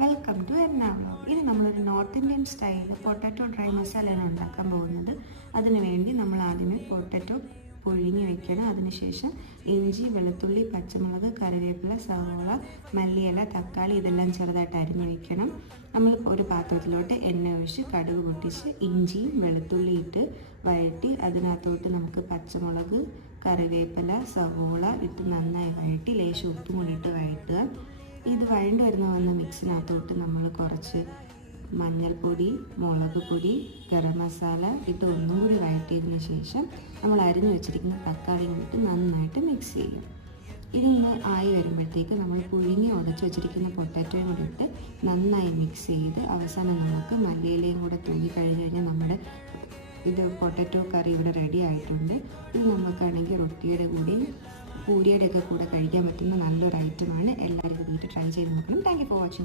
Welcome to Ernakulam. ഇനി നമ്മളൊരു north Indian സ്റ്റൈലിൽ പൊട്ടാറ്റോ ഡ്രൈ മസാലയാണ് ഉണ്ടാക്കാൻ പോകുന്നത്. അതിനു വേണ്ടി നമ്മൾ ആദ്യമേ പൊട്ടാറ്റോ പുഴുങ്ങി വെക്കണം. അതിനുശേഷം ഇഞ്ചി, വെളുത്തുള്ളി, പച്ചമുളക്, കറിവേപ്പില, സവോള, മല്ലിയില, തക്കാളി ഇതെല്ലാം ചെറുതായിട്ട് അരിഞ്ഞു വെക്കണം. നമ്മൾ ഒരു പാത്രത്തിലോട്ട് എണ്ണ ഒഴിച്ച് കടുക് പൊട്ടിച്ച് ഇഞ്ചിയും വെളുത്തുള്ളി ഇട്ട് വഴറ്റി അതിനകത്തോട്ട് നമുക്ക് പച്ചമുളക്, കറിവേപ്പില, സവോള ഇട്ട് നന്നായി വഴറ്റി ലേശം ഉപ്പും കൂടി ഇട്ട് വഴറ്റുക. ഇത് വഴണ്ട് വന്ന മിക്സിനകത്തോട്ട് നമ്മൾ കുറച്ച് മഞ്ഞൾപ്പൊടി, മുളക് പൊടി, ഗരം മസാല ഇട്ട് ഒന്നും കൂടി വഴറ്റിയതിന് ശേഷം നമ്മൾ അരിഞ്ഞു വെച്ചിരിക്കുന്ന തക്കാളിയും ഇട്ട് നന്നായിട്ട് മിക്സ് ചെയ്യും. ഇതൊന്ന് ആയി വരുമ്പോഴത്തേക്ക് നമ്മൾ പുഴുങ്ങി ഉടച്ച് വെച്ചിരിക്കുന്ന പൊട്ടാറ്റോയും കൂടി ഇട്ട് നന്നായി മിക്സ് ചെയ്ത് അവസാനം നമുക്ക് മല്ലിയിലയും കൂടെ തൂങ്ങി കഴിഞ്ഞ് കഴിഞ്ഞാൽ നമ്മുടെ പൊട്ടാറ്റോ കറി ഇവിടെ റെഡി ആയിട്ടുണ്ട്. ഇത് നമുക്കാണെങ്കിൽ റൊട്ടിയുടെ കൂടെയും പൂരിയുടെ ഒക്കെ കൂടെ കഴിക്കാൻ പറ്റുന്ന നല്ലൊരു ഐറ്റമാണ്. എല്ലാവരും ഇത് വീട്ടിൽ ട്രൈ ചെയ്ത് നോക്കണം. Thank you for watching.